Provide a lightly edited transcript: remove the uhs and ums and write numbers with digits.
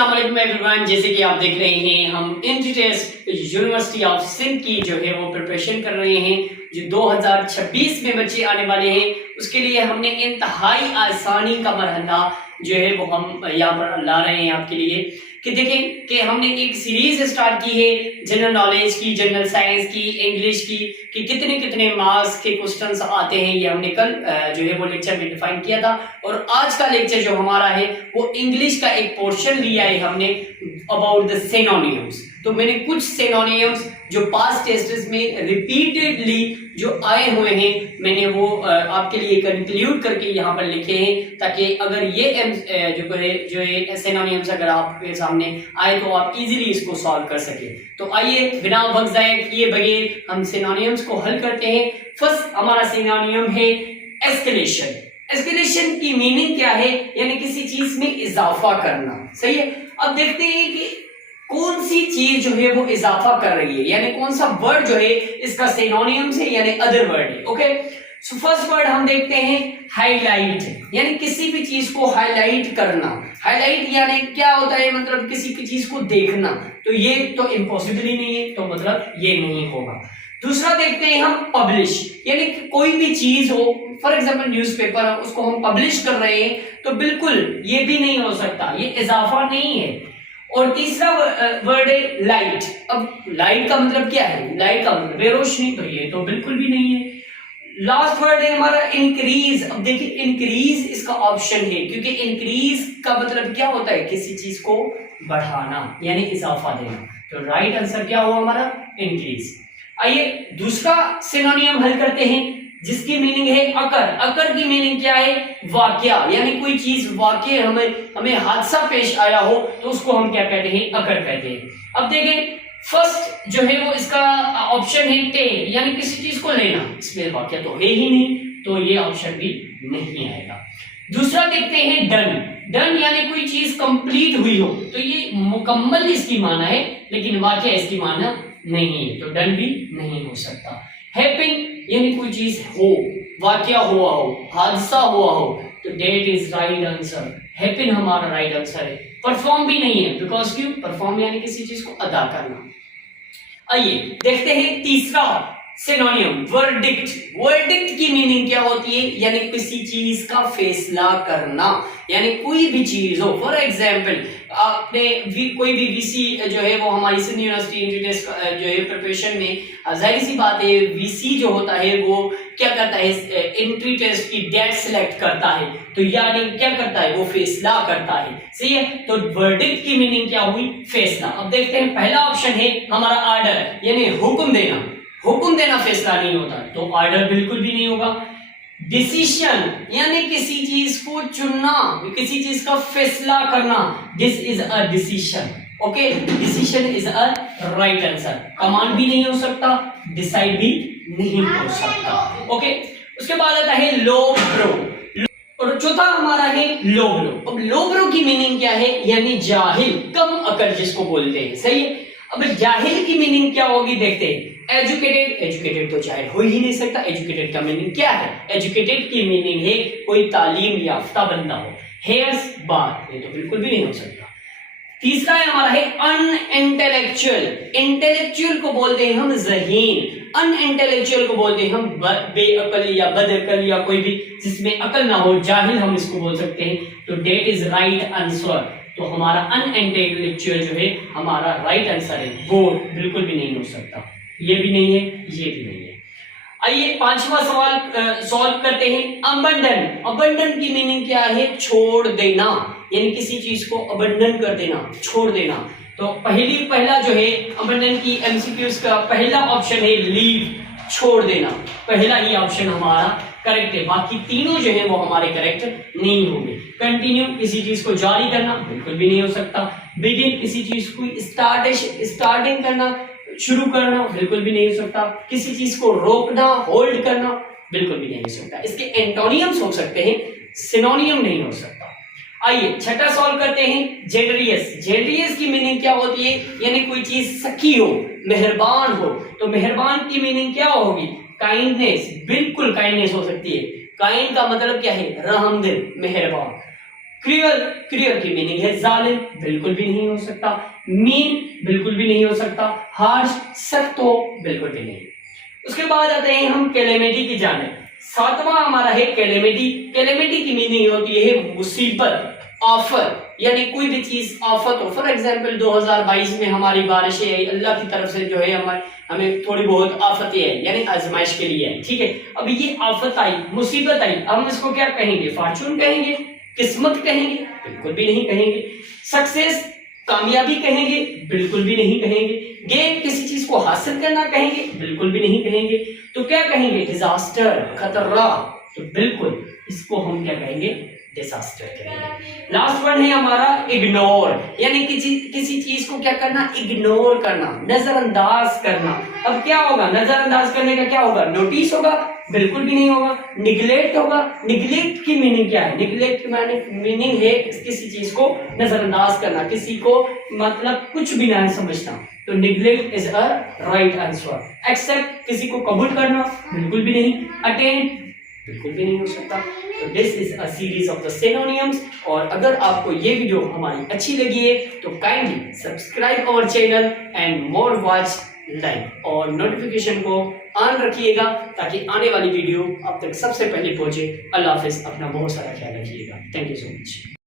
अस्सलाम वालेकुम एवरीवन। जैसे कि आप देख रहे हैं हम entry test university of Sindh की जो है वो प्रिपरेशन कर रहे हैं। जो 2026 में बच्चे आने वाले हैं उसके लिए हमने इंतहाई आसानी का मरहला जो है वो हम यहाँ पर ला रहे हैं आपके लिए कि देखें कि हमने एक सीरीज स्टार्ट की है जनरल नॉलेज की, जनरल साइंस की, इंग्लिश की कि कितने कितने मार्क्स के क्वेश्चंस आते हैं। ये हमने कल जो है वो लेक्चर में डिफाइन किया था और आज का लेक्चर जो हमारा है वो इंग्लिश का एक पोर्शन लिया है हमने अबाउट द सिनोनिम्स। तो मैंने कुछ सिनोनिम्स जो पास्ट टेस्ट्स में रिपीटेडली जो आए हुए हैं मैंने वो आपके लिए कंक्लूड करके यहाँ पर लिखे हैं ताकि अगर ये जो ये सिनोनिम्स अगर आपके सामने आए तो आप इजीली इसको सॉल्व कर सके। तो आइए बिना वक्त ज़ाया किए बगैर हम सिनोनिम्स को हल करते हैं। फर्स्ट हमारा सिनोनिम है एस्केलेशन। एस्केलेशन की मीनिंग क्या है? यानी किसी चीज में इजाफा करना। सही है। अब देखते हैं कि कौन सी चीज जो है वो इजाफा कर रही है, यानी कौन सा वर्ड जो है इसका सिनोनिम्स है यानी अदर वर्ड है। ओके, सो फर्स्ट वर्ड हम देखते हैं हाईलाइट, यानी किसी भी चीज को हाईलाइट करना। हाईलाइट यानी क्या होता है? मतलब किसी की चीज को देखना। तो ये तो इम्पॉसिबल ही नहीं है, तो मतलब ये नहीं होगा। दूसरा देखते हैं हम पब्लिश, यानी कि कोई भी चीज हो, फॉर एग्जाम्पल न्यूज़पेपर, उसको हम पब्लिश कर रहे हैं तो बिल्कुल ये भी नहीं हो सकता, ये इजाफा नहीं है। और तीसरा वर्ड है लाइट। अब लाइट का मतलब क्या है? लाइट का मतलब रोशनी, तो ये तो बिल्कुल भी नहीं है। लास्ट वर्ड है हमारा इंक्रीज। अब देखिए इंक्रीज इसका ऑप्शन है क्योंकि इंक्रीज का मतलब क्या होता है? किसी चीज को बढ़ाना यानी इजाफा देना। तो राइट आंसर क्या हुआ हमारा? इंक्रीज। आइए दूसरा सिनोनियम हल करते हैं जिसकी मीनिंग है अकर। अकर की मीनिंग क्या है? वाकया, यानी कोई चीज वाकई हमें हादसा पेश आया हो तो उसको हम क्या कहते हैं? अकर कहते हैं। अब देखें फर्स्ट जो है वो इसका ऑप्शन है टेक, यानी किसी चीज को लेना, इसमें वाकया तो है ही नहीं, तो ये ऑप्शन भी नहीं आएगा। दूसरा देखते हैं डन। डन यानी कोई चीज कंप्लीट हुई हो, तो ये मुकम्मल इसकी माना है लेकिन वाकया इसकी माना नहीं है, तो डन भी नहीं हो सकता। हैपन यानी कोई चीज हो, वाकया हुआ हो, हादसा हुआ हो, तो that is right answer. Happen हमारा राइट आंसर है। परफॉर्म भी नहीं है, बिकॉज क्यों? परफॉर्म यानी किसी चीज को अदा करना। आइए देखते हैं तीसरा सिनोनियम वर्डिक्ट। वर्डिक्ट की मीनिंग क्या होती है? यानी किसी चीज का फैसला करना, यानी कोई भी चीज हो। फॉर एग्जाम्पल आपने कोई भी वीसी जो है वो हमारी सिंध यूनिवर्सिटी एंट्री टेस्ट जो है प्रिपरेशन में, जाहिर सी बात है वीसी जो होता है वो क्या करता है? एंट्री टेस्ट की डेट सिलेक्ट करता है, तो यानी क्या करता है? वो फैसला करता है। सही है। तो वर्डिक्ट की मीनिंग क्या हुई? फैसला। अब देखते हैं पहला ऑप्शन है हमारा आर्डर, यानी हुक्म देना। हुक्म देना फैसला नहीं होता, तो ऑर्डर बिल्कुल भी नहीं होगा। डिसीजन यानी किसी चीज को चुनना, किसी चीज का फैसला करना। This is a decision. Okay, decision is a right answer. Command भी नहीं हो सकता, डिसाइड भी नहीं हो सकता। ओके, उसके बाद आता है लो ब्रो, और चौथा हमारा है लो ब्रो। अब लो ब्रो की मीनिंग क्या है? यानी जाहिल, कम अकल जिसको बोलते हैं। सही है। अब जाहिल की मीनिंग क्या होगी देखते हैं। एजुकेटेड, एजुकेटेड तो जाहिल हो ही नहीं सकता। एजुकेटेड का मीनिंग क्या है? एजुकेटेड की मीनिंग है कोई तालीम याफ्ता बंदा हो। हेयर्स, बात, ये तो बिल्कुल भी नहीं हो सकता। तीसरा है हमारा है अनइंटेलेक्चुअल। इंटेलेक्चुअल को बोलते हैं हम ज़हीन, अनइंटेलेक्चुअल को बोलते हैं हम बेअकल या बदअकल या कोई भी जिसमें अकल ना हो, जाहिल हम इसको बोल सकते हैं। तो डेट इज राइट आंसर। तो हमारा अनइंटेलेक्चुअल जो है हमारा राइट आंसर है। बोर बिल्कुल भी नहीं हो सकता, ये भी नहीं है, ये भी नहीं है। आइए पांचवा सवाल सॉल्व करते हैं। अबंडन। अबंडन की मीनिंग क्या है? छोड़ देना, यानी किसी चीज को अबंडन कर देना, छोड़ देना। तो पहला जो है अबंडन की एमसीक्यूज का पहला ऑप्शन है लीव, छोड़ देना। पहला ही ऑप्शन हमारा करेक्ट है, बाकी तीनों जो है वो हमारे करेक्ट नहीं होंगे। कंटिन्यू किसी चीज को जारी करना बिल्कुल भी नहीं हो सकता। बिगिन किसी चीज को स्टार्टिंग करना, शुरू करना बिल्कुल भी नहीं हो सकता। किसी चीज को रोकना, होल्ड करना बिल्कुल भी नहीं हो सकता। इसके एंटोनियम्स हो सकते हैं, सिनोनियम नहीं हो सकता। आइए छठा सॉल्व करते हैं। जेनरियस। जेनरियस की मीनिंग क्या होती है? यानी कोई चीज सखी हो, मेहरबान हो। तो मेहरबान की मीनिंग क्या होगी? काइंडनेस, बिल्कुल काइंडनेस हो सकती है। काइंड का मतलब क्या है? रहमदिल, मेहरबान। क्रूअल, क्रूअल की मीनिंग है जालिम, बिल्कुल भी नहीं हो सकता। मीन, बिल्कुल भी नहीं हो सकता। हार्श, सख्त तो बिल्कुल भी नहीं। उसके बाद आते हैं हम कैलेमिटी की जानिब। सातवां हमारा है कैलेमिटी। कैलेमिटी की मीनिंग होती है मुसीबत, ऑफर, यानी कोई भी चीज आफत हो। फॉर एग्जाम्पल 2022 में हमारी बारिशें आई, अल्लाह की तरफ से जो है हमें थोड़ी बहुत आफतें आई, यानी आजमाइश के लिए आई, ठीक है। अब ये आफत आई, मुसीबत आई, हम इसको क्या कहेंगे? फॉर्चून कहेंगे, किस्मत कहेंगे? बिल्कुल भी नहीं कहेंगे। सक्सेस, कामयाबी कहेंगे? बिल्कुल भी नहीं कहेंगे। गेन, किसी चीज को हासिल करना कहेंगे? बिल्कुल भी नहीं कहेंगे। तो क्या कहेंगे? डिजास्टर, खतरा। तो बिल्कुल इसको हम क्या कहेंगे? डिजास्टर कहेंगे। लास्ट वन है हमारा इग्नोर, यानी किसी चीज को क्या करना? इग्नोर करना, नजरअंदाज करना। अब क्या होगा? नजरअंदाज करने का क्या होगा? नोटिस होगा? बिल्कुल भी नहीं होगा। निग्लेक्ट होगा? निग्लेक्ट की मीनिंग क्या है? निग्लेक्ट की मीनिंग है किसी चीज को नजरअंदाज करना, किसी को मतलब कुछ भी ना समझना। तो neglect is a right answer. Except, किसी को कबूल करना? बिल्कुल भी नहीं। अटेंड, बिल्कुल भी नहीं हो सकता। तो this is a series of the synonyms. और अगर आपको ये वीडियो हमारी अच्छी लगी है तो kindly subscribe our channel and more watch like, और नोटिफिकेशन को ऑन रखिएगा ताकि आने वाली वीडियो आप तक सबसे पहले पहुंचे। अल्लाह हाफिज, अपना बहुत सारा ख्याल रखिएगा। Thank you so much.